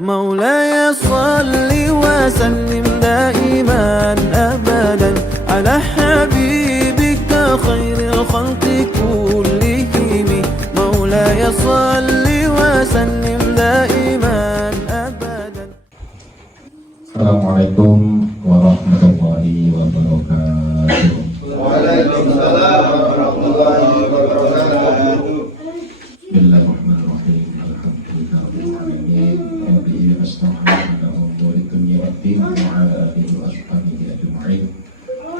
مولاي صل وسلم دائما أبدا على حبيبك خير الخلق كلهم مولاي صل وسلم دائما أبدا. Assalamualaikum warahmatullahi wabarakatuh. Waalaikumsalam warahmatullahi wabarakatuh. Bismillahirrahmanirrahim. Alhamdulillahirabbil alamin. Wa bihi nasta'inu ala umuri dunya waddin wa ala alihi wa ashabihi ajma'in.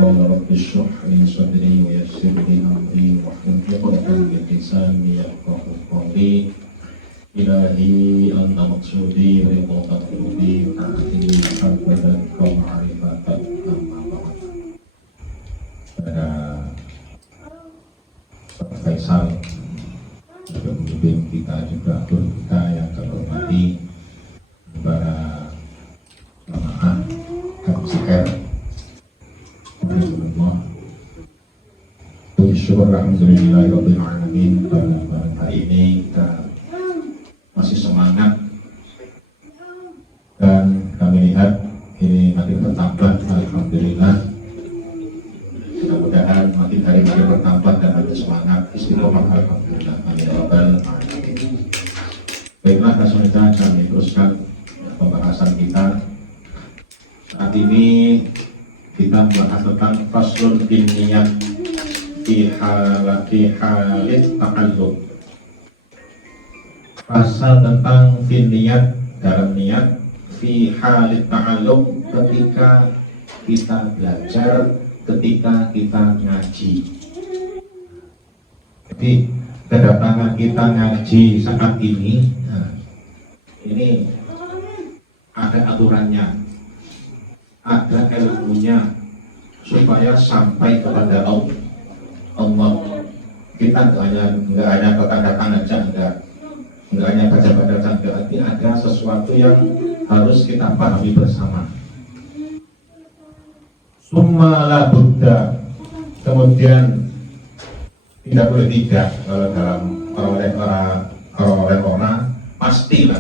Qala rabbi shrah li sadri wa yassir li amri wahlul 'uqdatam min lisani yafqahu qawli. Ilahi anta maqsudi ridha qulubi ta'ti haqqan wa ma'rifatan amma ba'd. Pada Bapak Faisal juga pemimpin kita, juga guru kita yang kami hormati, para jamaah KMCR, Alhamdulillah, syukur alhamdulillahirabbil alamin. Pada malam hari ini kita masih semangat dan kami lihat ini makin bertambah, alhamdulillah. Mudah-mudahan makin hari makin bertambah dan makin semangat, istiqomah, alhamdulillah. Amin ya rabbal alamin. Baiklah, langsung saja kami teruskan pembahasan kita. Saat ini kita membahas tentang faslun bin niyat fi halit ta'alluq. Pasal tentang fi niyat, dalam niat, fi halit ta'alluq, ketika kita belajar, ketika kita ngaji. Jadi kedatangan kita ngaji saat ini, ini ada aturannya, ada ilmunya, supaya sampai kepada Allah. Kita nggak hanya datang aja, nggak hanya baca-baca saja, berarti ada sesuatu yang harus kita pahami bersama. Summa la buddha, kemudian tidak boleh tidak, kalau dalam orang pastilah.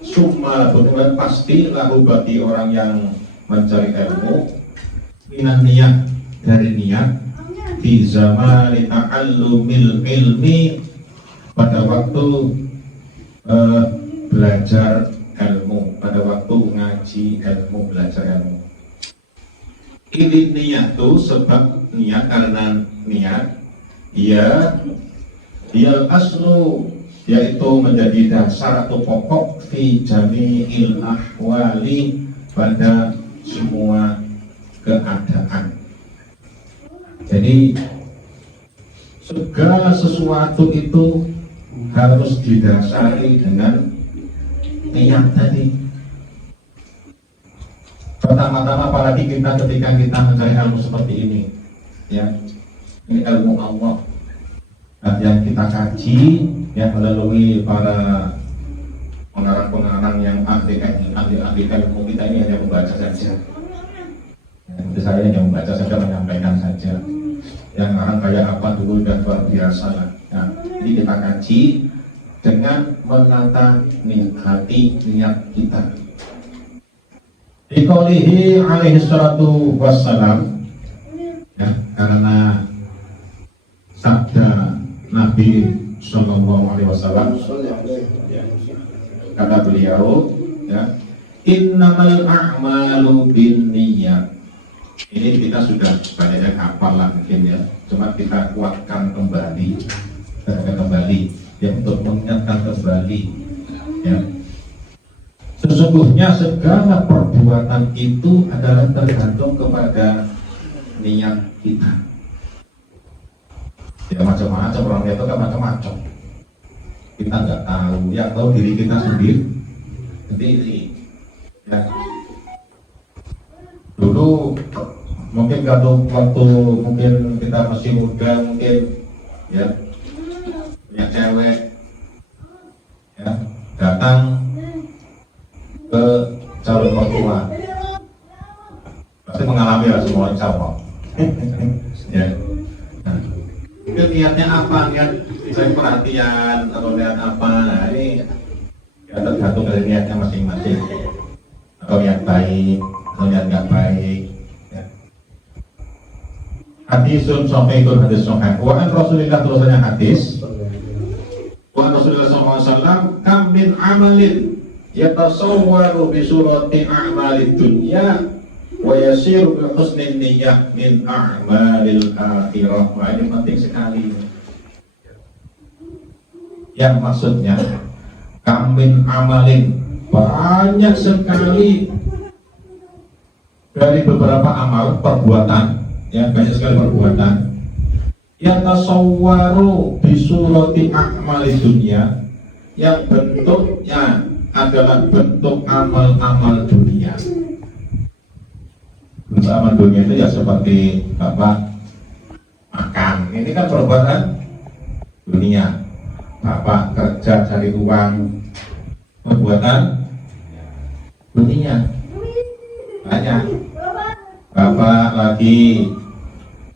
Summa la buddha, pasti lahu bagi orang yang mencari ilmu, minan niat, dari niat, di zamani ta'allumil ilmi, pada waktu belajar ilmu, pada waktu ngaji ilmu, belajar ilmu. Ini niat tuh, sebab niat, karena niat ya aslu, yaitu menjadi dasar atau pokok fi jami'il ahwali, pada semua keadaan. Jadi segala sesuatu itu harus didasari dengan niat tadi. Pertama-tama apalagi kita ketika kita mencari ilmu seperti ini, ya, ini ilmu Allah yang kita kaji, ya, melalui para pengarang-pengarang yang ahli ilmu. Kita ini hanya membaca saja, ya, saya hanya membaca saja, menyampaikan saja. Yang orang kayak apa dulu dan luar biasa lah. Nah, ini kita kaji dengan menata hati, niat kita. Dikolihi alaihi salatu wassalam, ya, karena sabda Nabi sallallahu alaihi wasallam, kata beliau, ya, innamal a'malu binniyat. Ini kita sudah banyak yang hafal lah mungkin, ya, cuma kita kuatkan kembali, ya, untuk mengingatkan kembali, ya. Sesungguhnya segala perbuatan itu adalah tergantung kepada niat kita. Ya, macam-macam, orang itu kan macam-macam. Kita nggak tahu, yang tahu diri kita sendiri. Jadi ini, ya, dulu mungkin kalau waktu mungkin kita masih muda, mungkin, ya, punya cewek, ya, datang ke calon mertua, pasti mengalami lah semua, insya Allah. Ya, nah, itu niatnya apa? Niat saya perhatian atau niat apa? Nah, ini Ya, tergantung dari niatnya masing-masing. Atau niat baik, atau niat nggak baik. Ya. Hadisun sahihun, hadis sahih. Wa an Rasulillah, terusannya hadis. Wa Rasulullah SAW, kam min amalin yatasawwaru bi surati a'malid dunya wa yasiru bi husnin niyyah min a'malil akhirah. Wah, ini penting sekali. Yang maksudnya kam min amalin, banyak sekali dari beberapa amal perbuatan, ya banyak sekali perbuatan yang tasawwaru bisurati a'malid dunya, yang bentuknya adalah bentuk amal-amal dunia. Bentuk amal dunia itu ya seperti Bapak makan, ini kan perbuatan dunia. Bapak kerja cari uang, perbuatan dunia banyak. Bapak lagi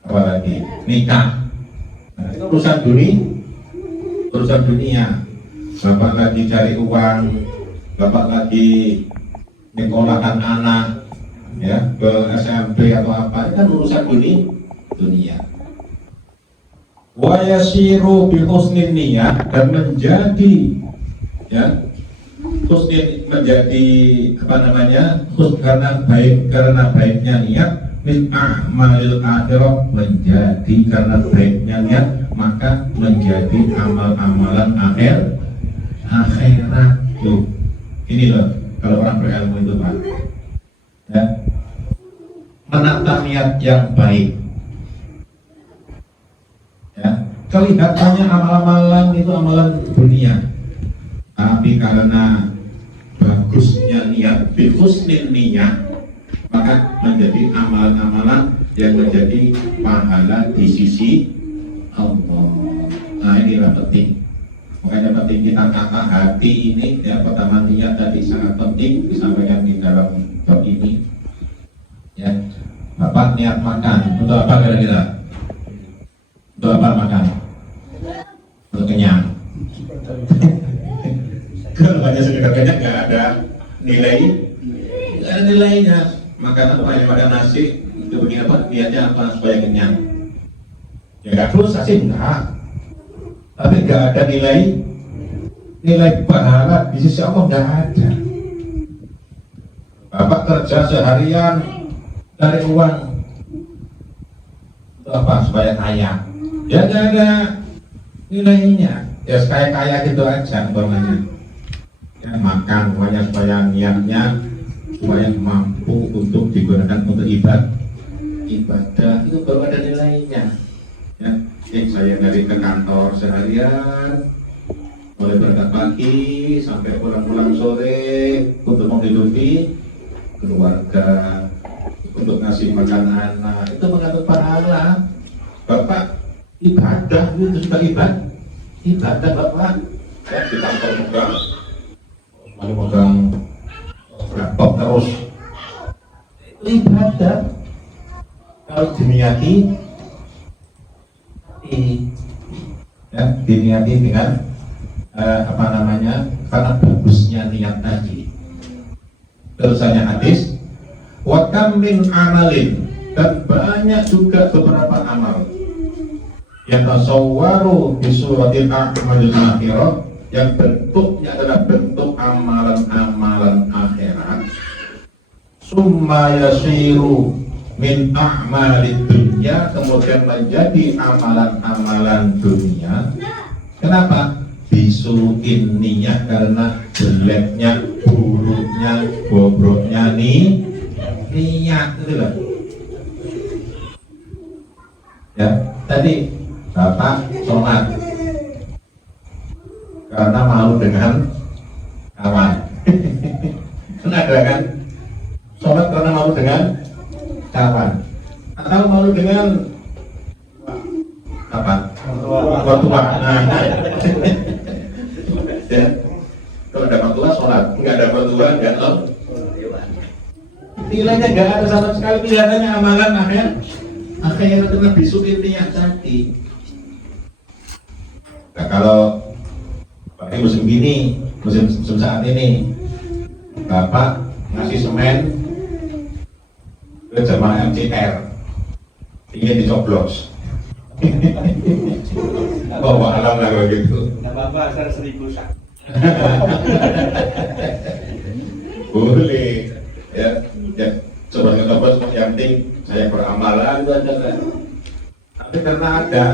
apa lagi nikah, nah, itu urusan dunia. Bapak lagi cari uang, bapak lagi nyekolahan anak, ya ke SMP atau apa, itu kan urusan dunia. Wa yasiru bi husnin niyyah, dan menjadi ya husnin, menjadi apa namanya, karena baiknya niat, min a'malil akhirah, menjadi karena baiknya niat maka menjadi amal-amalan akhirat. Tuh, ini loh kalau orang berilmu itu Pak, ya, menata niat yang baik. Ya, kelihatannya amal-amalan itu amalan dunia, tapi karena bagusnya niat, bi husnin niyyah, maka menjadi amalan-amalan yang menjadi pahala di sisi Allah. Nah, inilah penting. Makanya penting kita tata hati ini, ya. Pertama niat tadi sangat penting disampaikan di dalam bab ini. Ya, Bapak niat makan untuk apa kira-kira? Untuk apa makan? Untuk kenyang. Kalau hanya sekedar kenyang nggak ada nilainya. Makanan apa yang pada nasi itu begini apa? Niatnya apa? Supaya kenyang. Ya nggak dosa sih, enggak. Tapi nggak ada nilai pahala di sisi Allah, nggak ada. Bapak kerja seharian cari uang untuk apa? Supaya kaya. Ya nggak ada nilainya. Ya kaya gitu aja umpamanya. Ya, makan semuanya supaya niatnya supaya mampu untuk digunakan untuk ibadah, itu baru ada nilainya. Ya, saya dari ke kantor seharian, mulai berangkat pagi sampai pulang sore untuk menghidupi keluarga, untuk ngasih makan anak, itu mendapat pahala. Bapak ibadah itu juga ibadah Bapak. Ya, di kantor megang laptop terus, itu ibadah. Kalau diniati, ya, diniati dengan apa namanya, karena bagusnya niat tadi. Terusannya hadis, wa kam min amalin, dan banyak juga beberapa amal yang tasawwaru bi suratil a'malil akhirah, yang bentuknya adalah bentuk amalan-amalan akhirat, summa yasiru min a'malid dunya, kemudian menjadi amalan-amalan dunia. Kenapa? Bisu'in niyyah, karena jeleknya, buruknya, bobroknya niat itu loh. Ya, tadi Bapak sholat karena malu dengan kawan. Kan ada kan? Sholat karena malu dengan kawan, atau malu dengan apa? Mertua. Nah. Ya. Kalau ada mertua sholat, nggak ada mertua nggak lo. Nilainya nggak ada sama sekali, kelihatannya amalan akhirnya itu lebih sulit niat tadi. Nah, kalau pakai musim gini musim saat ini Bapak ngasih semen ke jamaah MCR ingin dicoblos. Bawa alam lah begitu. Nah, Bapak asal 1000 sak. Boleh ya, ya coba ngetobos yang penting saya beramalan itu aja kan. Tapi karena ada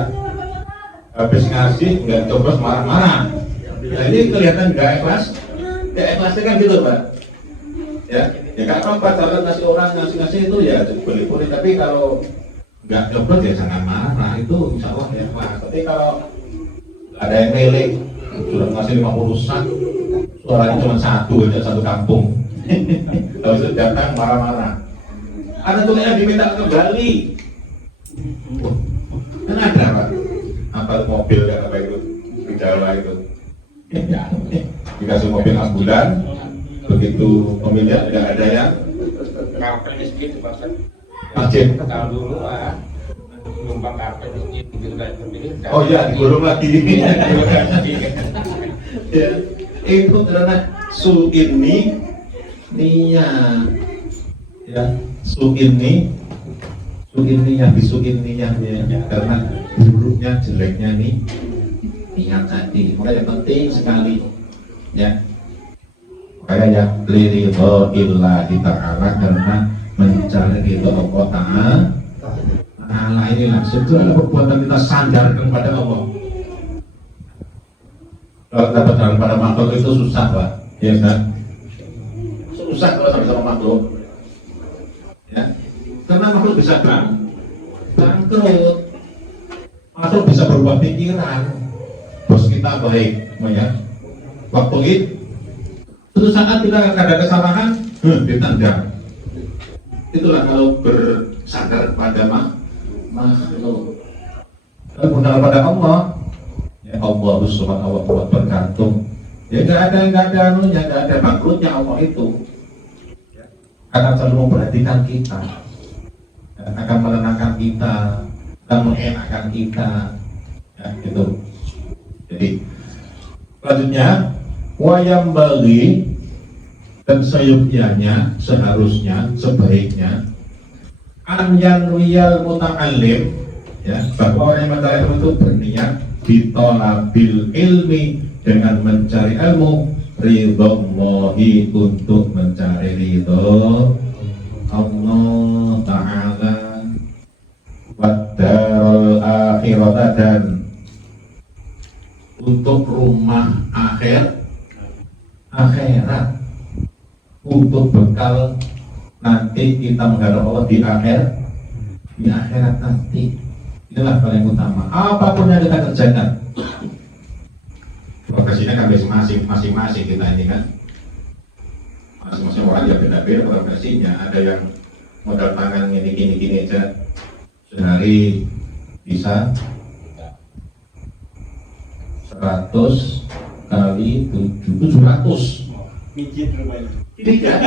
habis ngasih nggak coblos marah-marah. Nah ini kelihatan nggak ikhlas kan gitu Pak. Ya nggak apa-apa kalau ngasih orang ngasih itu ya boleh-boleh, tapi kalau nggak coblos ya jangan marah, itu insya Allah ya ikhlas. Tapi kalau ada yang melek sudah ngasih 50 sak, suaranya cuma satu kampung. Kalau itu datang marah-marah. Ada tulisannya diminta kembali. Kan ada Pak. Apa mobil kan apa itu di Jawa itu? Dikasih mobil ambulan, begitu pemilik nggak ada yang Karpet miskin Pak. masjid. Kalau dulu numpang karpet miskin gitu kan pemilik. Oh iya, digulung lagi. Ya, itu karena su'inni niyah. Ya, su'inni niyah, bisu'in niyahnya karena buruknya jeleknya nih niat tadi. Makanya yang penting sekali ya. Makanya ya liridho illahi ta'ala, karena mencari ridho Allah Ta'ala inilah segala perbuatan kita sandarkan pada Allah. Kalau dapat dalam pada makhluk itu susah Pak, ya kan? Susah kalau sama makhluk, ya. Karena makhluk bisa bangkrut, makhluk bisa berubah pikiran. Bos kita baik, ya. Waktu itu, suatu saat kita ada kesalahan, ditendang. Itulah kalau bersandar pada makhluk. Kalau bersandar pada Allah, ya Allah subhanahu wa ta'ala bergantung. Ya nggak ada bangkrutnya Allah itu. Akan selalu memperhatikan kita, akan menenangkan kita, akan mengenakkan kita, ya gitu. Jadi selanjutnya wayam bagi dan seyogyanya, seharusnya, sebaiknya anyan wiyal muta'alim, ya, bahwa orang yang mencari ilmu itu berniat bitolabil ilmi, dengan mencari ilmu ridhollahi, untuk mencari ridho Allah Ta'ala, wadarul akhirata, dan untuk rumah akhirat, untuk bekal nanti kita menghadap Allah di akhirat nanti. Inilah paling utama. Apapun yang kita kerjakan, profesinya kan masing-masing kita ini kan, masing-masing orang ya beda-beda profesinya. Ada yang modal tangan gini aja sehari bisa 100 kali 700 Mijit rumahnya. tidak.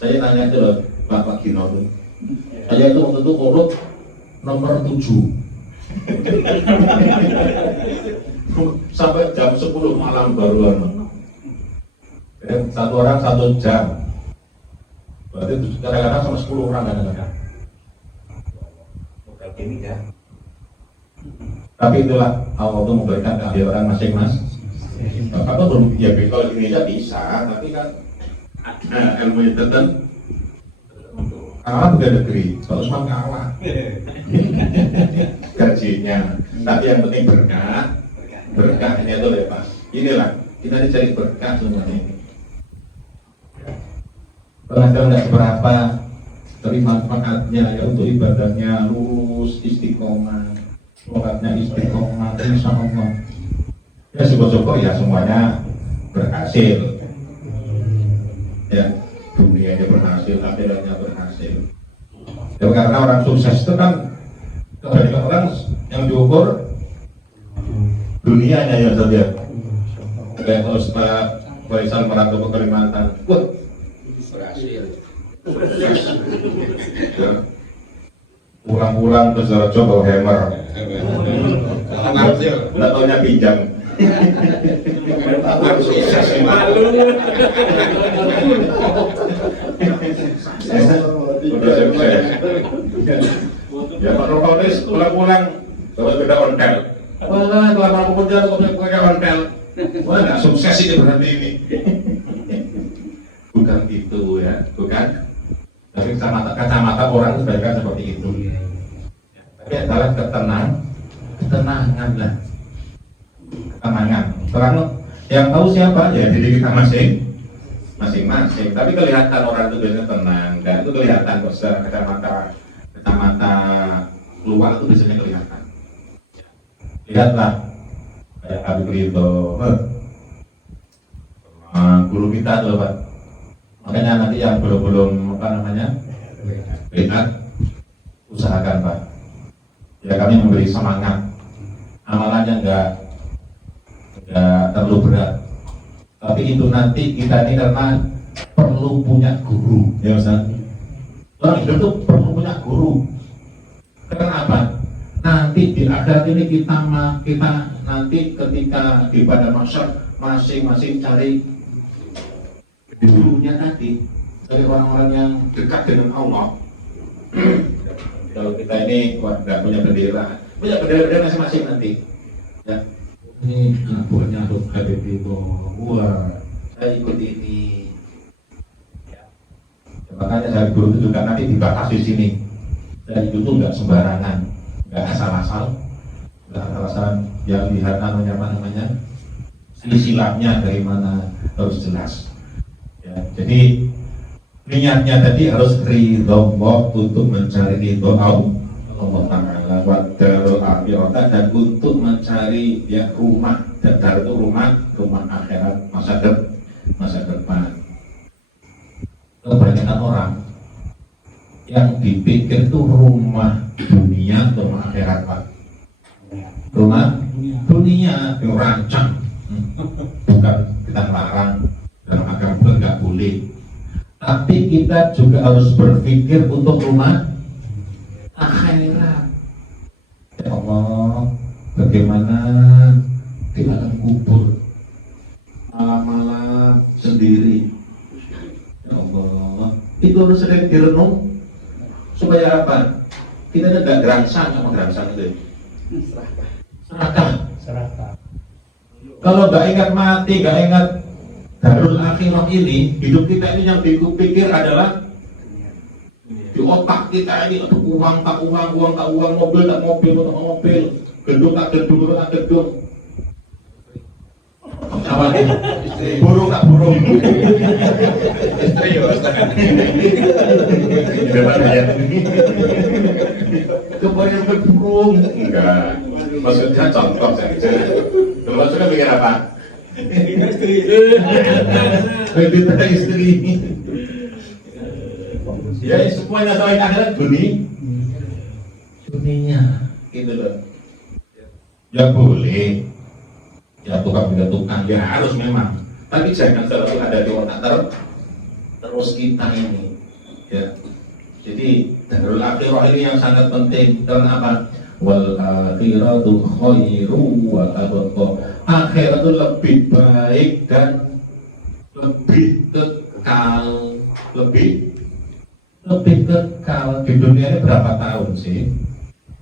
Saya tanya ke Bapak Gino, saya itu waktu itu urut nomor 7 sampai jam 10 malam baru satu orang 1 jam, berarti kadang-kadang sama 10 orang kadang-kadang. Ini ya. Tapi itulah Allah itu memberikan keahlian orang masing-masing. Bapak belum ya, kalau di Indonesia bisa, tapi kan ilmu itu kan kalah udah negeri, kalau cuma kalah gajinya. Tapi yang penting berkah ini itu ya Pak. Inilah kita dicari berkah semuanya ini. Kadang nggak seberapa, tapi manfaatnya ya untuk ibadahnya lurus, istiqomah, sholatnya istiqomah, insya Allah. Ya syukur-syukur ya semuanya berhasil. Ya, dunianya berhasil, akhiratnya berhasil. Ya, karena orang sukses itu kan kebanyakan orang yang diukur dunianya ya saja. Kayak Ustaz Faisal merantau ke Kalimantan, berhasil. Ya. Pulang-pulang ke Sarajevo bawa hammer. Nggak taunya pinjam. Sukses malu. Udah sukses. Ya Pak Rokolis pulang-pulang terus beda ontel. Wah, kelapa aku punya kok pakai ontel. Wah, nggak sukses ini berarti ini. Bukan itu ya, bukan. Tapi kacamata orang itu baikkan seperti itu. Tapi adalah ketenangan lah. Ketenangan. Terang yang tahu siapa ya diri kita masing-masing. Tapi kelihatan orang itu biasanya tenang dan itu kelihatan kok secara kacamata luar itu biasanya kelihatan. Lihatlah kayak Habib Ridho, guru kita tuh Pak. Makanya nanti yang belum lihat, usahakan Pak. Ya kami memberi semangat. Amalannya enggak terlalu berat. Tapi itu nanti kita ini karena perlu punya guru, ya Ustaz. Orang hidup itu perlu punya guru. Karena apa? Nanti di akhirat ini kita nanti ketika di pada masyarakat masing-masing cari gurunya nanti, cari orang-orang yang dekat dengan Allah. Kalau kita ini nggak punya bendera masing-masing nanti. Ya. Ini anak buahnya Habib Ridho, saya ikut ini. Ya. Makanya saya guru itu juga nanti dibatasi di sini. Saya itu tuh nggak sembarangan, nggak asal-asal, yang lihat silsilatnya dari mana harus jelas. Ya, jadi niatnya tadi harus ridho untuk mencari ridho Allah Ta'ala wa darul akhirah dan untuk mencari ya rumah, dan dar itu rumah akhirat masa depan. Kebanyakan orang yang dipikir itu rumah dunia, rumah akhirat Pak. Rumah dunia yang rancang, bukan kita larang dalam agama nggak boleh. Tapi kita juga harus berpikir untuk rumah akhirat. Ya Allah, bagaimana di alam kubur malam-malam sendiri. Ya Allah, itu harus sering direnung supaya apa? Kita tidak gerangsang sama gerangsang itu. Serakah. Kalau nggak ingat mati, nggak ingat darul akhirah ini, hidup kita ini yang dipikir adalah di otak kita ini ada uang tak uang, mobil tak mobil, gedung tak gedung. Apa nih? Burung tak burung. Istri ya Ustaz. Kebayang berburung. Enggak. Maksudnya contoh saja. Kalau maksudnya mikir apa? Istri. Ya semuanya selain akhirat dunia gitu loh. Ya boleh, ya tukang ya harus memang, tapi jangan selalu ada di otak terus kita ini ya. Jadi darul akhirah ini yang sangat penting. Karena apa? Wal akhiratu khairu wa abqa. Akhirat itu lebih baik dan lebih kekal, lebih kekal. Di dunia ini berapa tahun sih?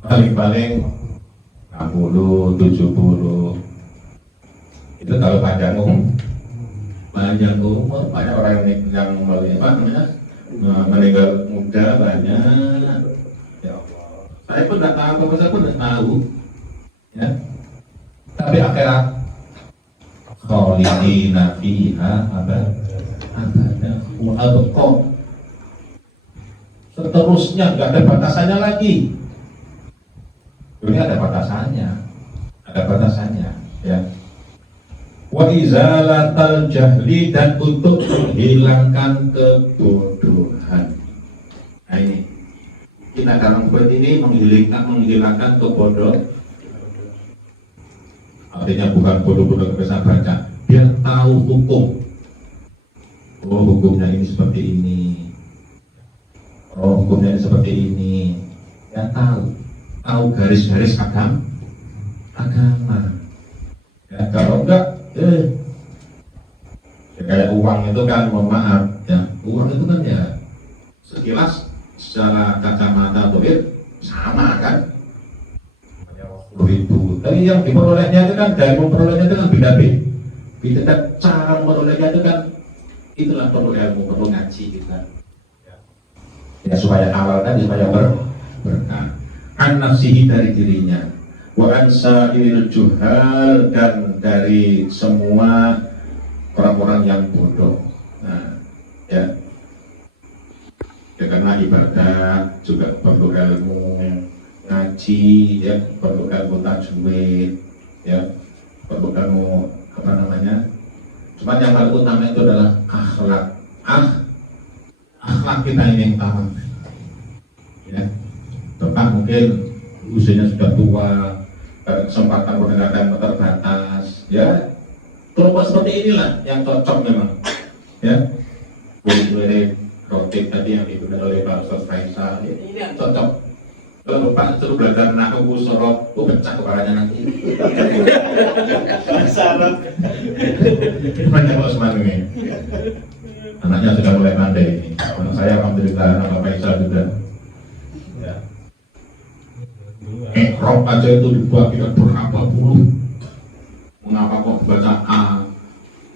Paling-paling 60, 70. Itu kalau panjang umur banyak orang yang meninggal muda banyak. Ya Allah, saya pun tidak tahu, saya pun tidak tahu ya. Tapi akhirat khalidina fiha abada wa abqa. Seterusnya nggak ada batasannya lagi. Dunia ada batasannya ya. Wa izalatal jahli, dan untuk menghilangkan kebodohan. Nah ini kita dalam buat ini menghilangkan kebodohan. Artinya bukan bodoh-bodoh bisa baca, biar tahu hukum. Oh hukumnya ini seperti ini. Oh hukumnya ini seperti ini. Ya tahu garis-garis agama. Ya, kalau enggak, ya kayak uang itu kan, mohon maaf, ya uang itu kan ya sekilas secara kacamata duit sama kan, 10.000. Tapi yang diperolehnya itu kan, dari memperolehnya itu kan beda-beda. Cara memperolehnya itu kan, itulah perlu ilmu, perlu ngaji kita. Ya supaya awal tadi supaya berkah. An nafsihi, dari dirinya, wa an sa'iril juhal, dan dari semua orang-orang yang bodoh. Nah, ya karena ibadah juga perlu ilmu, ngaji, ya perlu ilmu tajwid, ya perlu ilmu apa namanya. Cuma yang paling utama itu adalah akhlak. Akhlak kita ini yang utama. Ya, bahkan mungkin usianya sudah tua, kesempatan pendengaran terbatas, ya kelompok seperti inilah yang cocok memang. Ya, mirip rotip tadi yang diberikan oleh Pak Ustaz Faisal, ini yang cocok. Kalau Bapak suruh belajar nahu sorot, pecah kepalanya nanti. Sarap. Banyak Pak Usman ini. Anaknya sudah mulai pandai ini. Anak saya alhamdulillah, anak Pak Faisal juga. Ya. Rok aja itu dibagi berapa puluh. Mengapa kok baca A,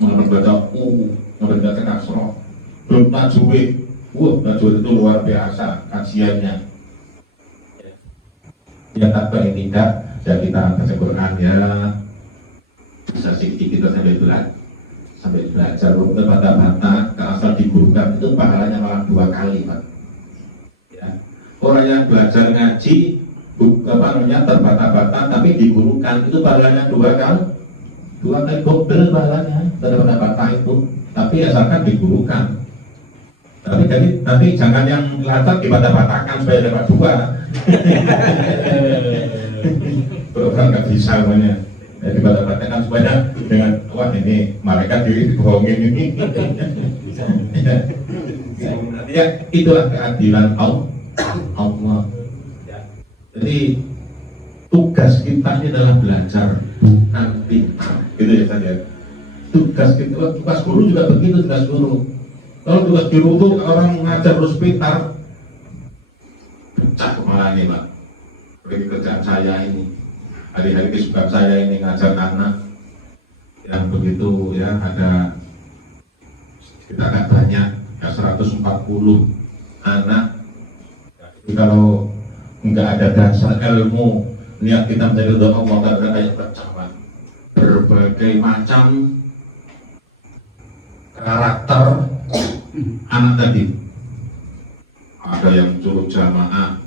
membaca U, membaca kasroh, belum tajwid. Tajwid itu luar biasa kajiannya. Ya tak paling tidak, ya kita baca Quran ya bisa sedikit kita sampai belajar untuk bata-bata, asal digurukan itu pahalanya malah 2 kali Pak. Ya. Orang yang belajar ngaji terbata-bata tapi digurukan itu pahalanya 2 kali double pahalanya daripada bata itu, tapi asalkan digurukan. Tapi jadi nanti jangan yang lancar dibata-batakan supaya dapat 2. Program nggak bisa namanya. Dibata-batakan supaya dengan wah ini malaikat dibohongin ini. Ya itulah keadilan Allah. Jadi tugas kita ini adalah belajar, bukan pintar. Gitu ya saja. Tugas kita, tugas guru juga begitu, tugas guru. Kalau tugas guru itu orang ngajar terus pintar, pecah kepala ini Pak. Seperti kerjaan saya ini, hari-hari kesukaan saya ini ngajar anak yang begitu ya, ada kita kan banyak ya 140 anak. Jadi kalau nggak ada dasar ilmu, niat kita menjadi doa Allah nggak ada kayak pecah Pak. Berbagai macam karakter anak tadi, ada yang curug jamaah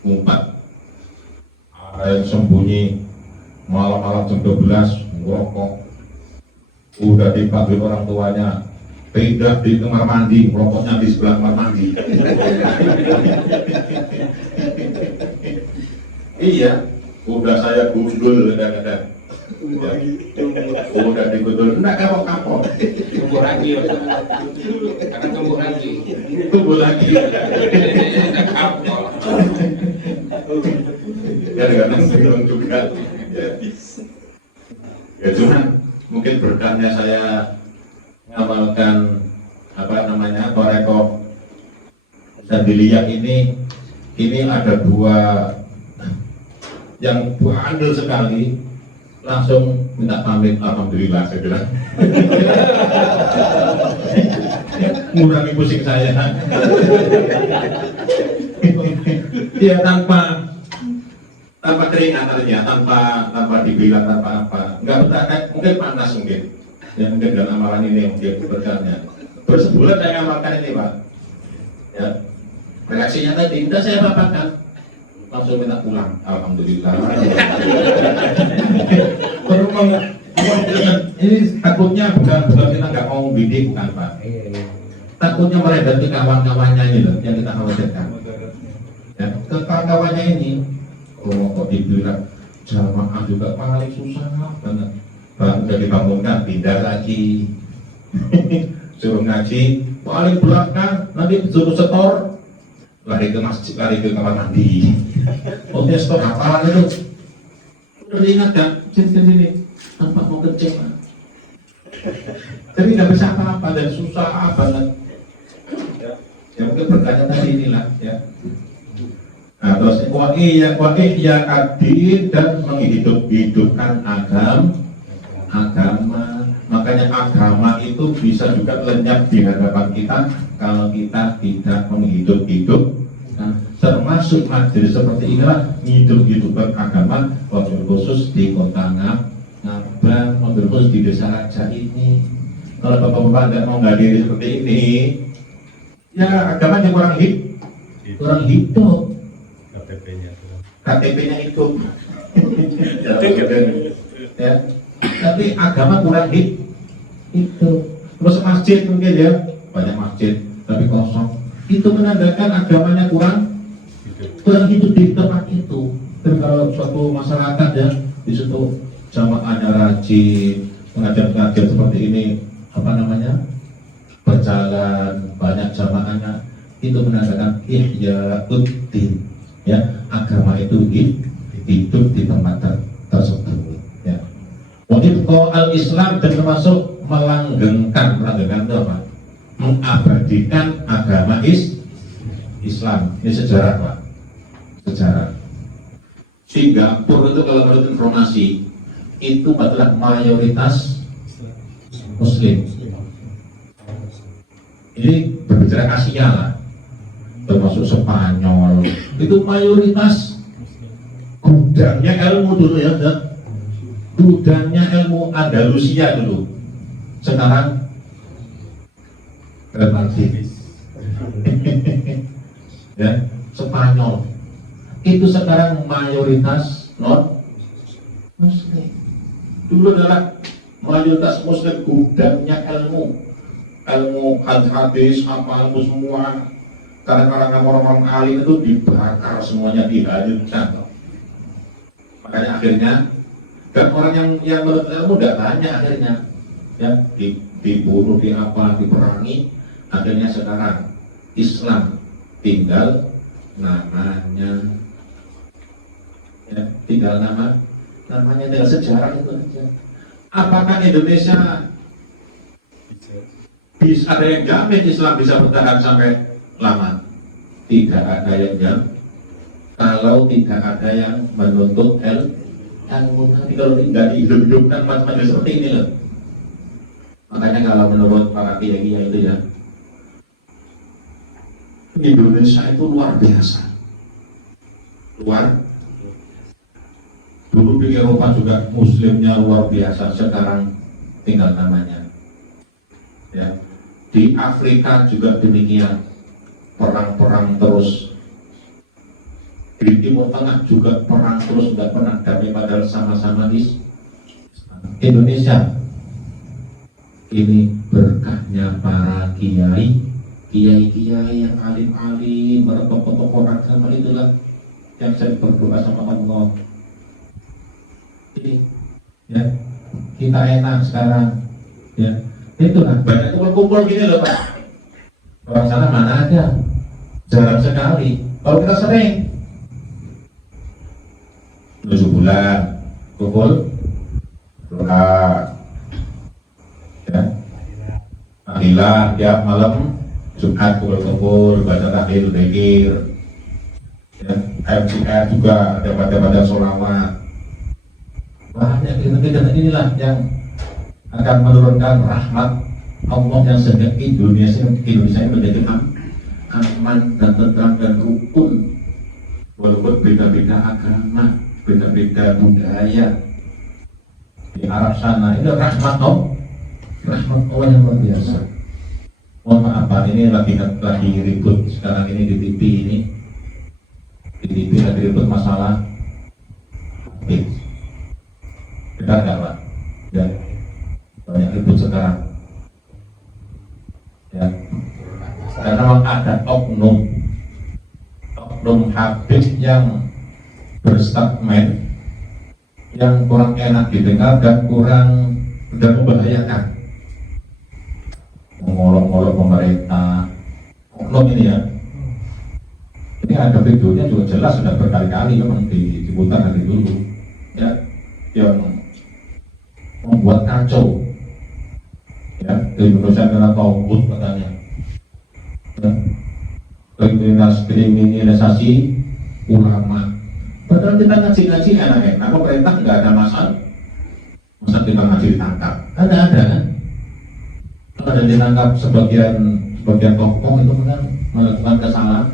ngumpet, ada yang sembunyi malam-malam jam 12 ngerokok, udah dipanggil orang tuanya pindah di kamar mandi, rokoknya di sebelah kamar mandi. Iya, udah saya gundul kadang-kadang. Ya. Udah digundul, enggak kapok-kapok. Tumbuh lagi, karena tumbuh lagi. Tumbuh lagi. Ya kadang bingung juga. Ya cuma mungkin berkahnya saya mengamalkan apa namanya Toreko Sadiliyah ini ada 2 yang andal sekali, langsung minta pamit, alhamdulillah saya bilang. Ngurangi pusing saya. Ya tanpa keringat artinya, tanpa dibilang, tanpa apa, nggak betah, mungkin panas mungkin. Ya mungkin dengan amalan ini mungkin berkahnya. Bersebulan saya ngamalkan ini Pak. Ya, reaksinya tadi, udah saya paparkan, langsung minta pulang, alhamdulillah. Ini takutnya bukan kita nggak mau bidik, bukan Pak. Takutnya meredat ke kawan-kawannya ini loh, yang kita khawatirkan. Ya, ke kawan-kawannya ini, kok dibilang jamaah juga paling susah banget. Udah dibangunkan, pindah lagi. Suruh ngaji, paling belakang, nanti suruh setor, lari ke masjid, lari ke kamar mandi. Oh dia setor hafalan itu. Udah diingat kan, sini. Nampak mau kencing lah. Jadi nggak bisa apa-apa dan susah banget. Ya mungkin berkaitan tadi inilah ya. Nah terus wa iya adin dan menghidup-hidupkan agama. Makanya agama itu bisa juga lenyap di hadapan kita kalau kita tidak menghidup-hidupkan. Termasuk majelis seperti inilah hidup-hidupkan agama, wabil khusus di kota Ngabang, wabil khusus di desa Raja ini. Kalau bapak-bapak nggak mau ngadiri seperti ini, ya agamanya kurang hidup. KTP-nya hidup. Ya, tapi agama kurang hidup. Terus masjid mungkin ya, banyak masjid tapi kosong. Itu menandakan agamanya kurang hidup di tempat itu. Dan kalau suatu masyarakat ya di situ jamaahnya rajin, pengajian-pengajian seperti ini berjalan banyak jamaahnya, itu menandakan ihya'uddin ya, agama itu hidup di tempat tersebut ya. Wa'ibqa al-Islam dan termasuk melanggengkan itu apa? Mengabadikan agama Islam. Ini sejarah Pak. Sejarah. Singapura itu kalau menurut informasi itu adalah mayoritas Muslim. Ini berbicara Asia lah, termasuk Spanyol. Itu mayoritas gudangnya ilmu dulu ya, gudangnya ilmu Andalusia dulu. Sekarang relatif ya, Spanyol itu sekarang mayoritas non Muslim. Dulu adalah mayoritas Muslim, gudangnya ilmu hadis apa ilmu semua. Karena kalangan orang-orang alim itu dibakar semuanya, dihanyutkan. Makanya akhirnya dan orang yang menurut ilmu tidak banyak akhirnya ya, dibunuh, diperangi. Akhirnya sekarang Islam tinggal namanya ya, tinggal namanya, tinggal sejarah itu aja. Apakah Indonesia bisa ada yang jamin Islam bisa bertahan sampai lama? Tidak ada yang jamin. Kalau tidak ada yang menuntut ilmu tadi, kalau tidak dihidup-hidupkan macam-macam seperti ini loh. Makanya kalau menurut para kiai-kiai itu ya, Indonesia itu luar biasa. Dulu di Eropa juga Muslimnya luar biasa, sekarang tinggal namanya. Ya, di Afrika juga demikian, perang terus. Di Timur Tengah juga perang terus, tidak pernah damai, padahal sama-sama Indonesia. Ini berkahnya para kiai yang alim-alim, para tokoh-tokoh agama, itulah yang saya berdoa sama Allah. Ini ya, kita enak sekarang ya. Itulah banyak kumpul-kumpul gini loh Pak. Orang sana mana ada, jarang sekali. Kalau kita sering 7 bulan kumpul doa ya, tahlilan tiap malam, Jumat kumpul-kumpul baca tahlil dzikir ya, MCR juga ada baca sholawat. Banyak kegiatan inilah yang akan menurunkan rahmat Allah yang sehingga Indonesia menjadi aman dan tentram dan rukun, walaupun beda-beda agama, beda-beda budaya. Di Arab sana itu rahmat Allah yang luar biasa. Mohon maaf Pak, ini lagi ribut sekarang ini di TV ini. Di TV lagi ribut masalah hadis. Benar nggak Pak? Ya, banyak ribut sekarang. Ya, karena memang ada oknum hadis yang berstatement yang kurang enak didengar dan membahayakan, mengolok-olok pemerintah. Oknum ini ya, ini ada videonya juga jelas, sudah berkali-kali memang diputar dari dulu ya, yang kacau. Ya, di Indonesia kena togut katanya. Ya. Kriminalisasi ulama. Padahal kita ngaji-ngaji enak-enak, pemerintah nggak ada masalah. Masa kita ngaji ditangkap? Ada kan? Ada ditangkap sebagian tokoh itu kan melakukan kesalahan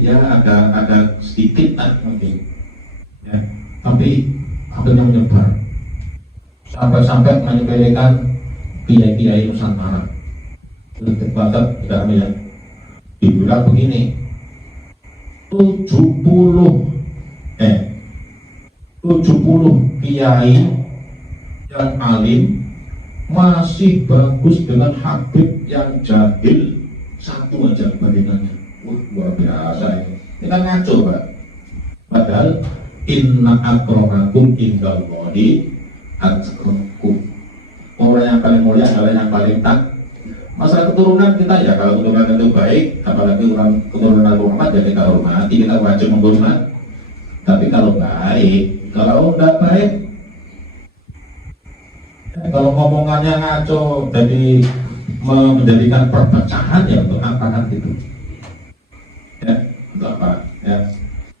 dia ada sedikit mungkin, ya. Tapi akhirnya menyebar sampai menyepelekan kiai Nusantara. Itu terbatas tidak ya. Dibilang begini, 70 kiai yang alim masih bagus dengan Habib yang jahil satu aja bandingannya. Luar biasa ini. Ini kan ngaco, Pak. Padahal inna akramakum indallahi atqakum. Orang yang paling mulia adalah yang paling tak. Masalah keturunan kita ya, kalau keturunan itu baik, apalagi orang keturunan Muhammad ya kita hormati, kita wajib menghormati. Tapi kalau tidak baik, kalau ngomongannya ngaco, jadi menjadikan perpecahan ya untuk apa kan gitu? Ya, untuk apa? Ya,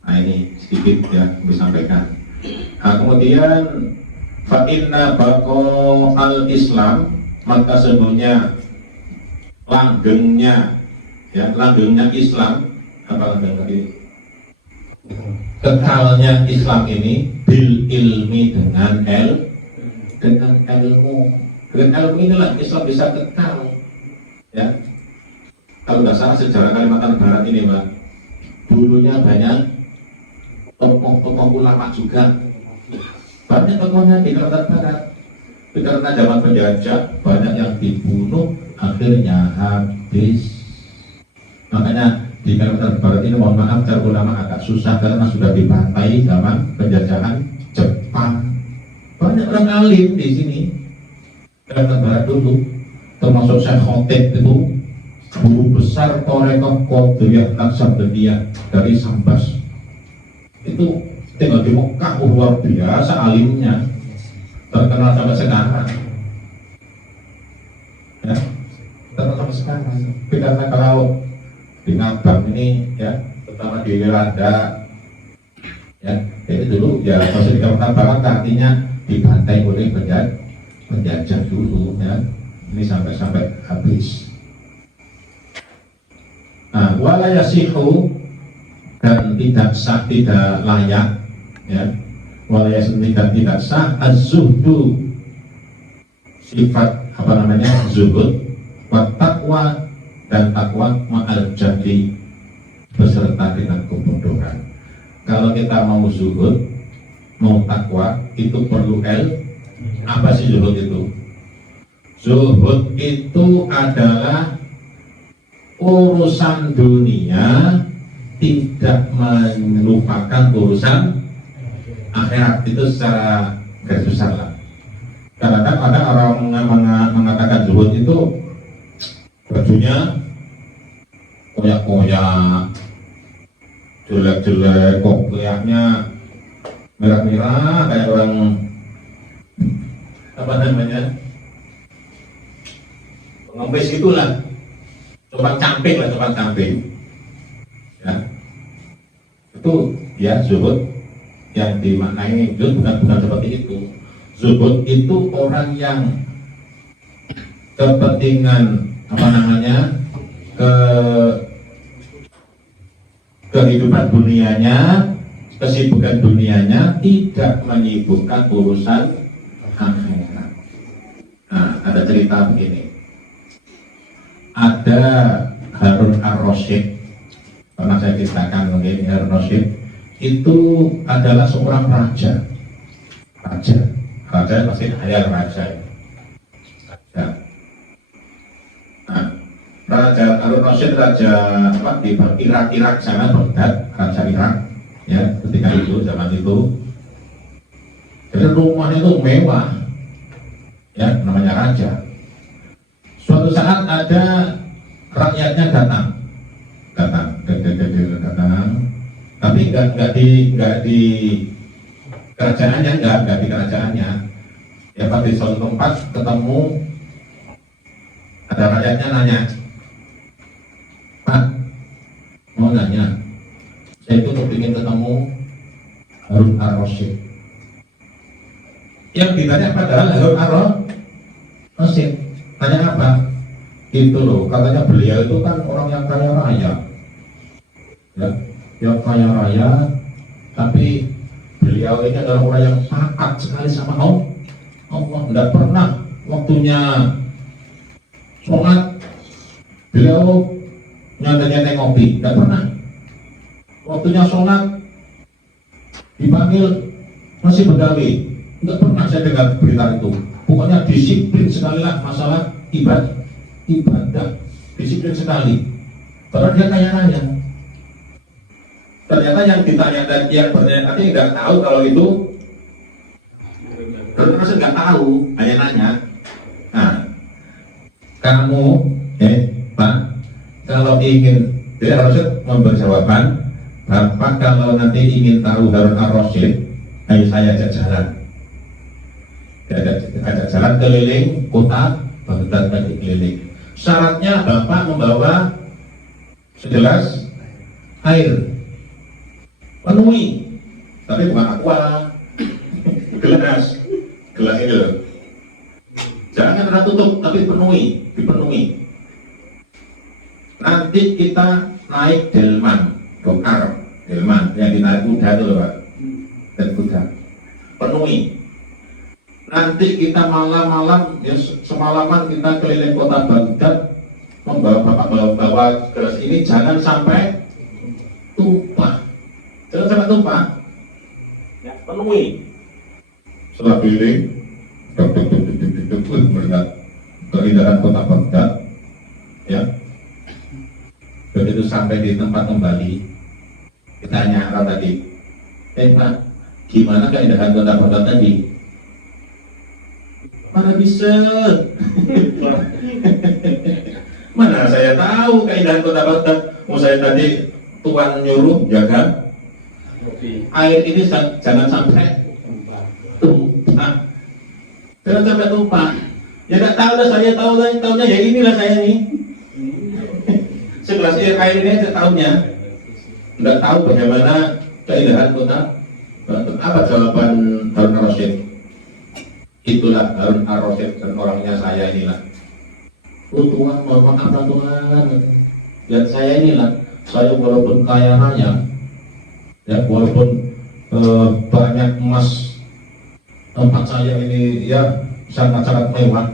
nah ini sedikit ya disampaikan. Nah, kemudian fa inna baqo al Islam, maka sebenarnya langgengnya Islam, apa langgeng tadi? Kekalnya Islam ini bil ilmi dengan ilmu. Dengan ilmu inilah Islam bisa kekal. Ya, kalau nggak salah sejarah Kalimantan Barat ini, Mbak, dulunya banyak tokoh ulama juga. Banyak tokohnya di Kalimantan Barat. Tapi karena zaman penjajah banyak yang dibunuh, akhirnya habis. Makanya di Kalimantan Barat ini, mohon maaf cara ulama agak susah karena sudah dibantai zaman penjajahan Jepang. Banyak orang alim di sini Kalimantan Barat dulu, termasuk Syekh Khotib itu guru besar Torekoh Qadiriyah Naqsabandiyah dari Sambas. Itu tinggal di Mekah, luar biasa alimnya, terkenal sampai sekarang. Ya, terkenal sampai sekarang. Tapi karena kalau di Ngabang ini ya, terutama di Wiranda ya, itu dulu ya masih di Kalimantan Barat, artinya dibantai oleh penjajah dulu ya. Ini sampai habis. Nah, wala yasihu, dan tidak sah, tidak layak ya. Wala yasihu, tidak sah az-zuhdu, sifat apa namanya zuhud, wa taqwa, dan takwa ma'al jadi beserta dengan kebodohan. Kalau kita mau zuhud, mau takwa, itu perlu apa sih zuhud itu? Zuhud itu adalah urusan dunia, tidak melupakan urusan akhirat. Itu secara garis besar lah. Karena kan ada orang mengatakan zuhud itu bajunya koyak-koyak, jelek-jelek, kopiahnya merah-merah kayak orang apa namanya pengemis itulah, sopan camping ya. Itu ya zuhud yang dimaknai itu bukan seperti itu. Zuhud itu orang yang kepentingan apa namanya kehidupan dunianya, kesibukan dunianya tidak menyibukkan urusan akhirat. Nah, ada cerita begini. Ada Harun ar-Rasyid, pernah saya ceritakan mungkin. Harun ar-Rasyid itu adalah seorang raja pasti hayal raja. Nah, Raja Harun ar-Rasyid, raja apa di Irak sana, Baghdad, raja Irak ya ketika itu, zaman itu. Jadi rumahnya itu mewah ya, namanya raja. Suatu saat ada rakyatnya datang, tapi nggak di kerajaannya, nggak di kerajaannya Ya Pak, di suatu tempat ketemu, ada rakyatnya nanya, Pak, mau nanya, saya itu kepingin ketemu Harun Ar-Rasyid. Yang ditanya padahal Harun Ar-Rasyid. Tanya apa? Itu loh, katanya beliau itu kan orang yang kaya raya, ya, yang kaya raya, tapi beliau ini adalah orang yang taat sekali sama Allah. Tidak pernah waktunya sholat beliau nyantai-nyantai ngopi, tidak pernah. Waktunya sholat dipanggil masih begawe, tidak pernah saya dengar berita itu. Pokoknya disiplin sekali lah masalah ibadah, disiplin sekali. Karena dia kaya raya. Ternyata yang ditanya dan yang bertanya tadi nggak tahu kalau itu, terus nggak tahu, hanya nanya. Nah, kamu, Pak, kalau ingin, jadi harusnya memberi jawaban. Bapak kalau nanti ingin tahu Harun Ar-Rasyid, ayo saya ajak jalan. Ajak jalan keliling kota Baghdad tadi keliling. Syaratnya Bapak membawa segelas air, penuhi, tapi bukan aqua, gelas ini loh. Jangan ada tutup, tapi dipenuhi. Nanti kita naik delman, dokar, delman yang ditarik kuda itu loh Pak, dan kuda, penuhi. Nanti kita malam-malam, ya semalaman kita keliling kota Baghdad, membawa gelas ini jangan sampai tumpah. Ya, penuhi. Setelah keliling, melihat keindahan kota Baghdad, ya. Begitu sampai di tempat kembali, ditanya orang tadi, Pak, gimana keindahan kota Baghdad tadi? Mana bisa? Mana saya tahu keindahan kota Baghdad? Mau saya tadi tuan nyuruh jaga air ini jangan sampai tumpah. Jangan sampai tumpah. Ya nggak tahu lah, saya tahunya ya inilah saya nih. Segelas air ini saya tahunya. Nggak tahu bagaimana keindahan kota Baghdad. Apa jawaban Harun Ar-Rasyid? Itulah Harun Ar-Rasyid dan orangnya saya inilah. Oh Tuhan, mohon maaf lah Tuhan. Dan saya inilah, saya walaupun kaya raya, ya walaupun banyak emas, tempat saya ini ya sangat-sangat mewah,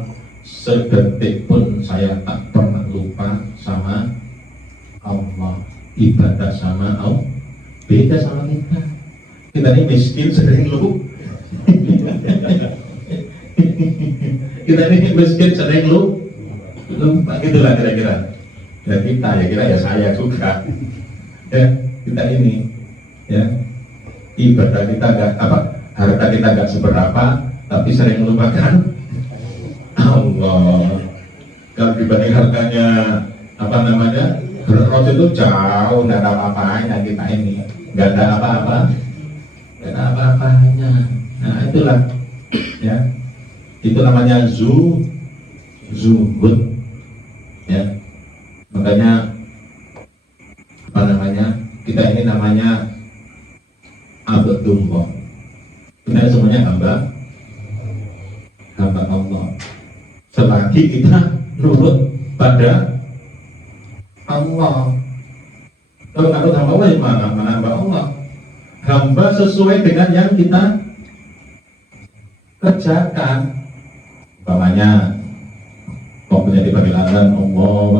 sedetik pun saya tak pernah lupa sama Allah, ibadah sama Allah. Beda sama kita. Kita ini miskin sering lupa. Kita ini miskin sering lupa, gitulah kira-kira. Ya kita, ya saya juga. Ya kita ini, ya ibadah kita nggak harta kita nggak seberapa, tapi sering melupakan Allah. Kalau dibanding hartanya Harun itu jauh, nggak ada apa-apanya kita ini, nggak ada apa-apanya. Nah itulah, ya. Itu namanya zuhud, ya. Makanya kita ini namanya abdullah. Kita semuanya hamba Allah. Selagi kita nurut pada Allah. Kalau nurut hamba Allah, mana hamba Allah? Hamba sesuai dengan yang kita kerjakan. Umpamanya mau menjadi panggilan Allahu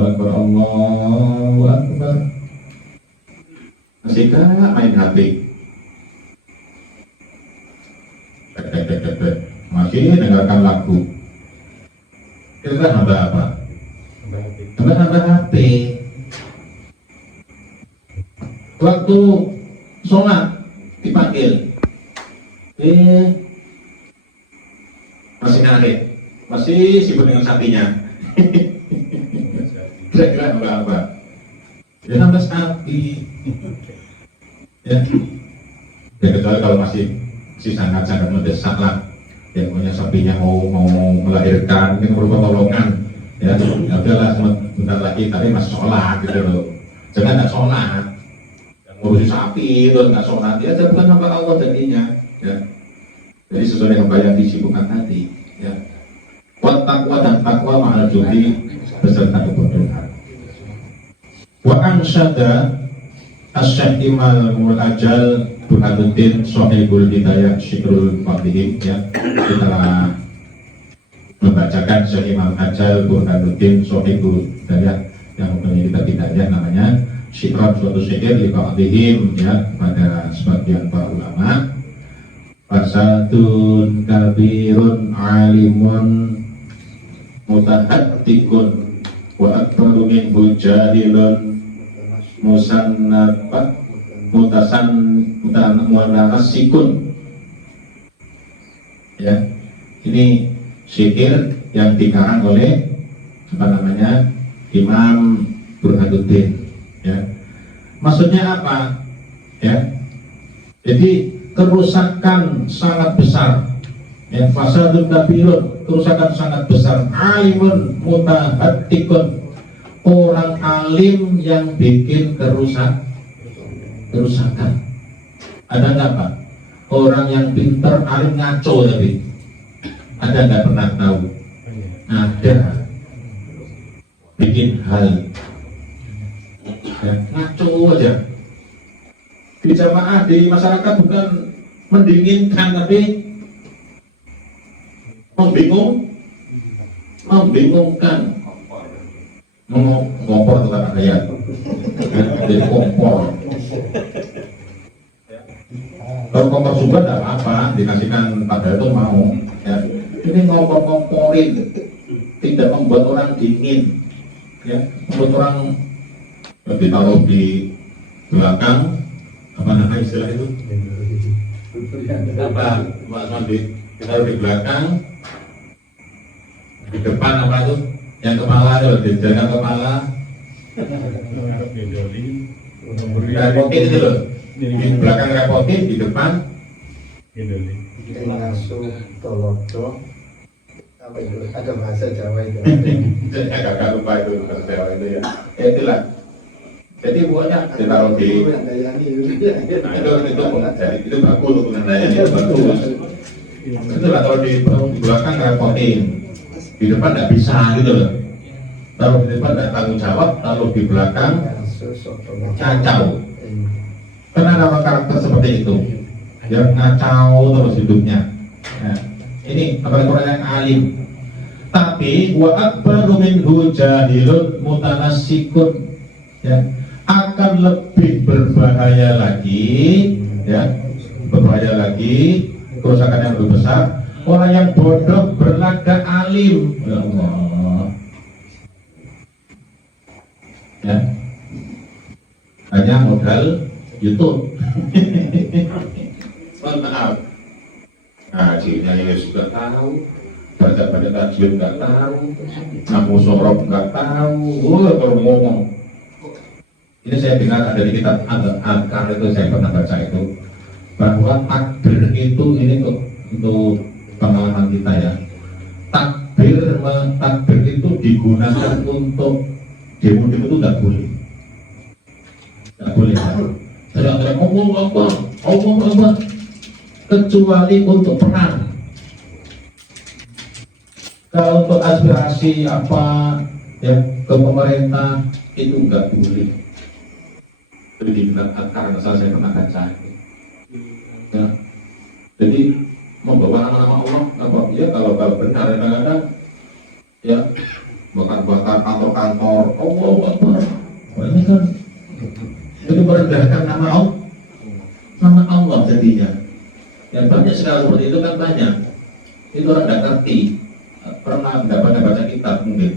Akbar, masih gak main HP, masih dengarkan lagu, itu kan hamba apa? Hamba HP. Waktu sholat dipanggil, masih ngarit, masih sibuk dengan sapinya. Kira-kira apa? Ya nambah sapi. Ya kecuali kalau masih sangat mendesak lah, ya punya sapinya mau melahirkan, ini perlu pertolongan, ya udahlah sebentar lagi tapi masih sholat gitu loh, jangan nggak sholat, yang ngurusi sapi itu nggak sholat, ya bukan hamba Allah jadinya, ya. Jadi sesuai dengan apa yang disibukkan tadi, ya. Wat takwa dan takwa ma'al judi beserta kebodohan. Wa ansyada Asy-Syaikh Imamul Ajal Burhanuddin Shahibul Hidayah Syikrul Fatihim, ya. Kita membacakan Syekh Imam Ajal Burhanuddin Shahibul Hidayah yang mempunyai kitab hidayah namanya Syikron suatu syikir li ba'dihim, ya, pada sebagian para ulama. Fasadun kabirun alimun mutahadtikun wa akbaru minhu jahilun musannabat mutanasikun, ya. Ini syikir yang dikarang oleh Imam Burhanuddin, ya. Maksudnya apa, ya? Jadi kerusakan sangat besar, ya, fasadun kabirun, kerusakan sangat besar, alimun mutahadtikun, orang alim yang bikin kerusakan. Ada nggak Pak? Orang yang pintar alim ngaco tapi ada nggak pernah tahu? Ada, bikin hal, ya, ngaco aja. Di jamaah, di masyarakat bukan mendinginkan tapi membingungkan, ngompor tuh kata saya, jadi kompor. Kalau kompor juga tidak apa-apa, dikasihkan pada itu mau, ya. Ini ngompor-ngomporin, tidak membuat orang dingin, ya, membuat orang ditaruh di belakang, apa nama istilah itu? Apa Mas Mandi? Ditaruh di belakang, di depan apa itu? Yang kepala itu, dijaga kepala. Repotin itu loh. Di belakang repotin, di depan Ngasuh tolodo. Apa itu? Ada bahasa Jawa itu. Agak lupa itu bahasa Jawa itu, ya. Itulah. Jadi buahnya ditaruh di, nah itu bagus untuk menandai, itu bagus. Itu lah kalau di belakang repotin, di depan nggak bisa gitu loh. Taruh di depan nggak tanggung jawab, taruh di belakang kacau. Karena ada karakter seperti itu, ya, ngacau terus hidupnya. Nah, ini apalagi orang yang alim. Tapi wa akbaru minhu jahilun mutanassikun, ya, akan lebih berbahaya lagi, ya, berbahaya lagi, kerusakan yang lebih besar, orang yang bodoh berlagak alim. Ya Allah, ya, hanya modal YouTube. Maaf, ngajinya ya sudah tahu, baca-baca tajwid nggak tahu, namu sorok nggak tahu, kalau ngomong. Ini saya dengar ada di kitab Adkar itu, saya pernah baca itu, bahwa takbir itu, ini untuk pengalaman kita, ya. Takbir itu digunakan untuk demo itu nggak boleh, nggak boleh. Teriak-teriak Allah Akbar, kecuali untuk perang. Kalau untuk aspirasi apa, ya, ke pemerintah itu nggak boleh. Itu dibilang Adkar, saya pernah baca, ya. Jadi membawa nama-nama Allah, apa ya, kalau benar kadang-kadang, ya, bakar kantor-kantor Allah Akbar, ini kan itu merendahkan nama Allah jadinya. Ya, banyak sekali seperti itu kan, banyak. Itu orang tidak ngerti, pernah baca kitab mungkin,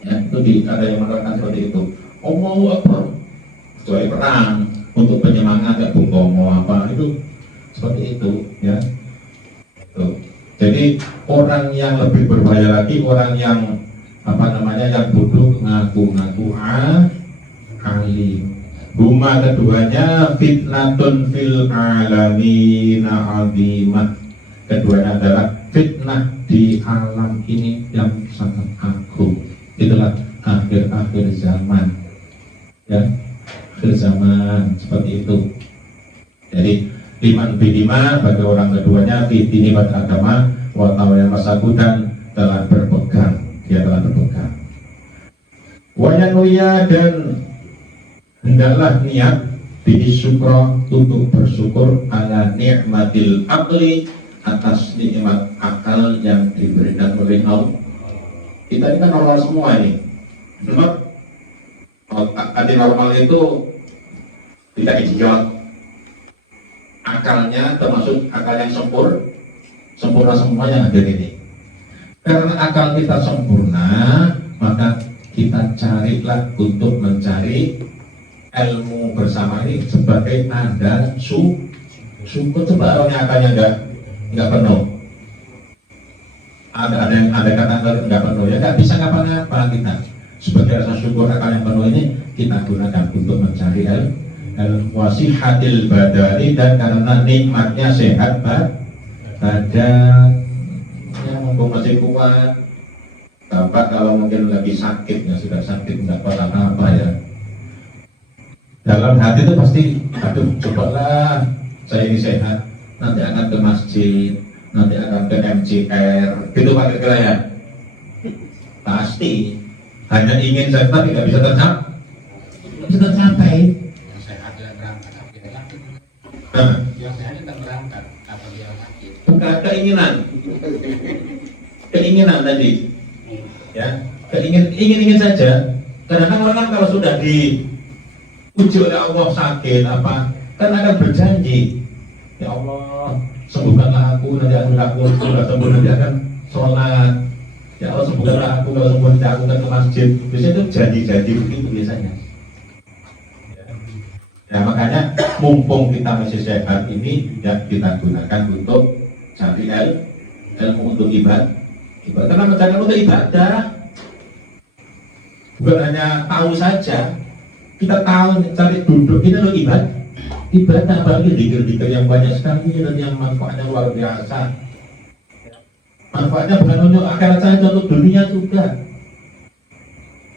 ya, itu ada yang menerangkan seperti itu. Allahu Akbar, kecuali perang, untuk penyemangat, ya, Bung Tomo apa itu seperti itu, ya. Tuh. Jadi orang yang lebih berbahaya lagi, orang yang yang bodoh ngaku-ngaku alim. Huma keduanya fitnatun fil alamina azimah, keduanya adalah fitnah di alam ini yang sangat agung. Itulah akhir-akhir zaman, ya, akhir zaman seperti itu. Jadi liman bidima bagi orang keduanya fitini pada agama watau yang masakudan telah berpegang, dia telah berpegang. Wayanuya dan hendaklah niat bihi syukra untuk bersyukur ala ni'matil aqli atas nikmat akal yang diberikan oleh Allah. Kita ini kan normal semua ini. Memang arti normal itu tidak idiot. Akalnya termasuk akal yang sempurna semua yang ada ini. Karena akal kita sempurna, maka kita carilah untuk mencari ilmu bersama ini sebagai tanda syukur. Coba orangnya akalnya nggak penuh. Ada yang kata nggak penuh, ya nggak bisa ngapa-ngapa kita. Sebagai rasa syukur akal yang penuh ini kita gunakan untuk mencari wasihatil badani, dan karena nikmatnya sehat badan, ya mumpung masih kuat. Bapak kalau mungkin lagi sakit, ya sudah sakit nggak apa-apa ya. Dalam hati itu pasti, aduh cobalah saya ini sehat, nanti akan ke masjid, nanti akan ke MCR, gitu Pak kira-kira ya. Pasti hanya ingin sehat tapi nggak bisa tercapai. Yang sehat tidak berangkat, apa dia sakit? Nah, Yang sehat tidak berangkat, apa dia sakit? bukan keinginan tadi, ya, ingin saja. Kadang-kadang orang kalau sudah diuji oleh Allah sakit apa, kan akan berjanji, ya Allah sembuhkanlah aku, nanti aku sudah sembuh nanti akan sholat, ya Allah sembuhkanlah aku, kalau sembuh nanti aku akan ke masjid. Biasanya itu janji-janji begitu biasanya. Ya makanya mumpung kita masih sehat ini, ya kita gunakan untuk cari ilmu untuk ibadah. Karena mencari untuk ibadah bukan hanya tahu saja, kita tahu cari duduk ini loh ibadah, apalagi dikir-dikir yang banyak sekali dan yang manfaatnya luar biasa. Manfaatnya bukan untuk akhirat saja, untuk dunia juga,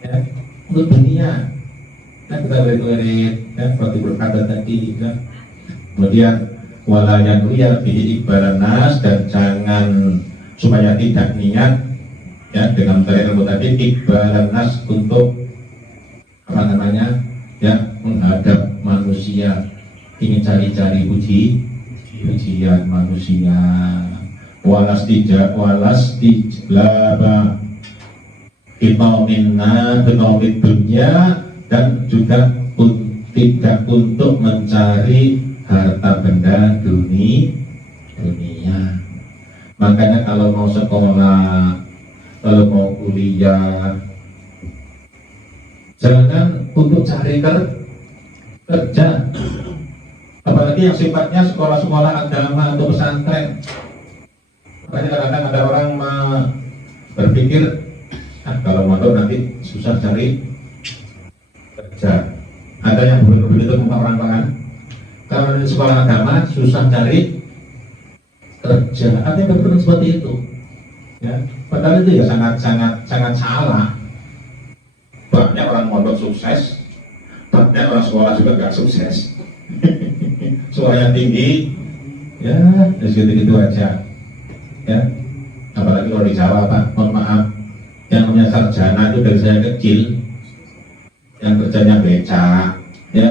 ya, untuk dunia. Kan kita lirik-lirik, kan seperti berkata tadi, kan. Kemudian walayan ria bihi iqbalan nas, dan jangan supaya tidak niat, ya, dengan mencari ilmu tadi iqbalan nas untuk apa namanya, ya, menghadap manusia, ingin cari-cari pujian manusia. Walas tijlaba fitominna fitomid dunya, dan juga tidak untuk mencari harta benda dunia. Makanya kalau mau sekolah, kalau mau kuliah, jangan untuk cari kerja, apalagi yang sifatnya sekolah-sekolah agama atau pesantren. Makanya kadang-kadang ada orang berpikir, kalau mondok nanti susah cari kerja. Ada yang begitu orang-orang, kalau di sekolah agama susah cari kerja. Ada yang berpikir seperti itu, ya. Padahal itu ya sangat salah. Banyak orang mondok sukses, banyak orang sekolah juga gak sukses. Suaranya tinggi, ya segitu-gitu aja, ya. Apalagi kalau di Jawa, Pak, mohon maaf, yang namanya sarjana itu dari saya kecil, yang kerjanya becak, ya,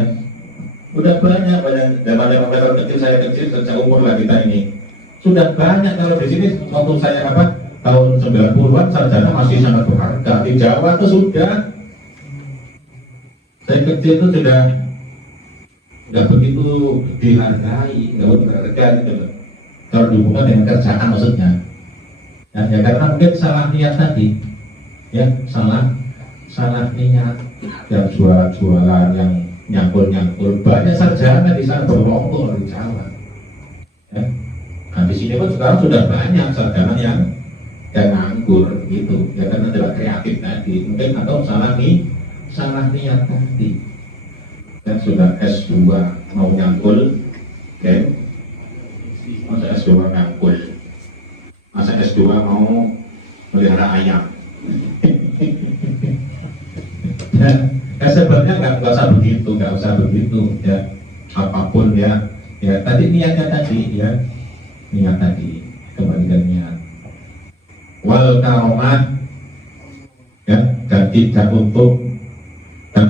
udah banyak zaman kecil saya kecil, sejak umur lah kita ini sudah banyak. Kalau di sini waktu saya tahun 90-an sarjana masih sangat berharga. Di Jawa itu sudah, saya kecil itu sudah nggak begitu dihargai, nggak begitu berharga gitu loh. Kalau dihubungkan dengan kerjaan maksudnya, ya karena mungkin salah niat tadi, ya salah niat, yang jualan yang nyangkul banyak sarjana di sana berlombol di Jawa, ya. Nah di sini pun sekarang sudah banyak sarjana yang nganggur gitu, ya karena tidak kreatif tadi mungkin, atau salah niat tadi. Dan sudah S2 mau nyangkul, masa S2 ngangkul, selesai S2 mau melihara ayam. Ya sebenarnya nggak usah begitu ya, apapun ya tadi niat tadi kembalikan niat. Wal karomah ya, dan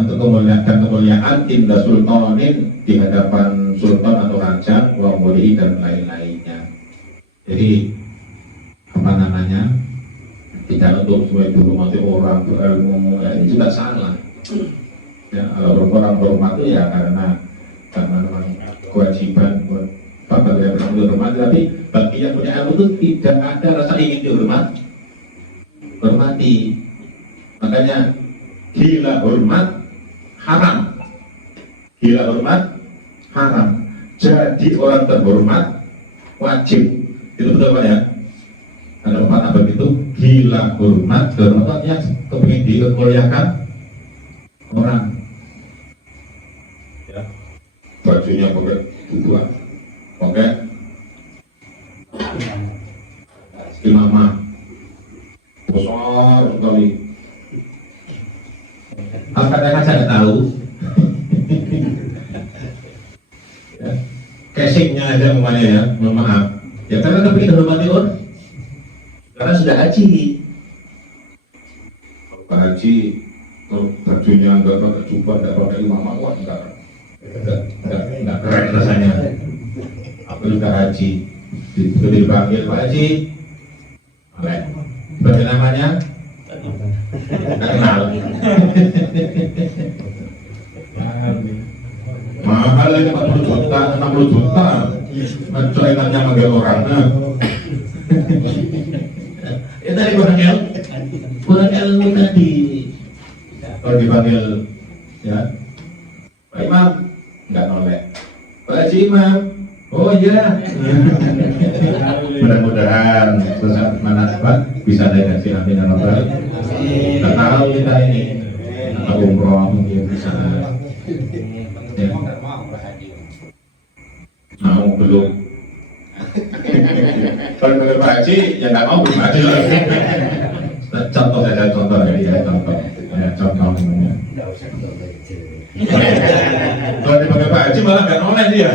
untuk kemuliaan indah sultanin, di hadapan sultan atau raja, wa mulihi dan lain-lainnya. Jadi apa namanya, tidak untuk sebagai dihormati orang berilmu, ya, ini juga salah ya. Kalau orang berhormat itu ya karena memang kewajiban buat bapak yang berhormat, tapi bagi yang punya ilmu itu tidak ada rasa ingin dihormati. Makanya gila hormat haram. Jadi orang terhormat wajib. Itu betul apa ya? Ada 4 abad itu gila hormat yang kepingin dimuliakan orang. Ya. Bajunya pakai tutuan, pakai imamah besar sekali. Kadang-kadang saya nggak tahu. Ya. Casingnya aja umpamanya ya, mohon maaf. Ya karena kepingin dihormati orang, karena sudah haji. Pak Haji, bajunya nggak pakai jubah, nggak pakai imamah, wah nggak keren rasanya. Aku juga haji, dipanggil Pak Haji, sebagai namanya nggak kenal. Mahal ini 40 juta, 60 juta. Corekannya manggil orang. Itu tadi kurang ilmu tadi. Kalau dipanggil ya Pak Imam, nggak nolak. Pak Haji Imam, oh iya. Mudah-mudahan sesaat mana bisa dikasih amin dan robbal. Nggak tahu kita ini atau umroh mungkin bisa. Ya. Mau belum? Kalau belum Pak Haji, ya nggak mau belum haji lagi. Contoh saja, contoh ya, contoh. Ya, contoh semuanya. Kalau dipanggil Pak Haji malah nggak noleh dia.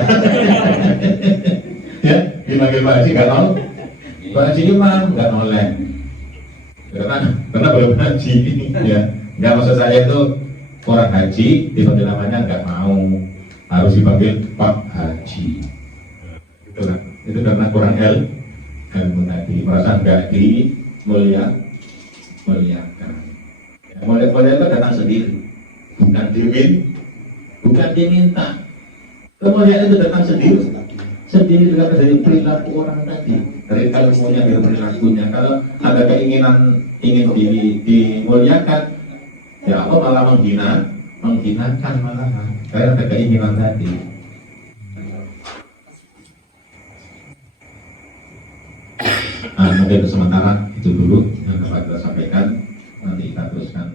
Ya, dipanggil Pak Haji nggak noleh. Pak Haji Imam nggak noleh. Karena belum haji. Ya, nggak, maksud saya itu orang haji dipanggil namanya nggak mau, harus dipanggil Pak Haji. Itulah, itu karena kurang ilmu tadi, merasa nggak dimuliakan. Ya, mulia itu datang sendiri, bukan diminta. Kemuliaan itu datang sendiri dari perilaku orang tadi, dari ilmunya, dari perilakunya. Kalau ada keinginan ingin dimuliakan, ya Allah malah menghinakan malahan, karena ada keinginan tadi. Mungkin sementara itu dulu yang dapat kita sampaikan, nanti kita teruskan.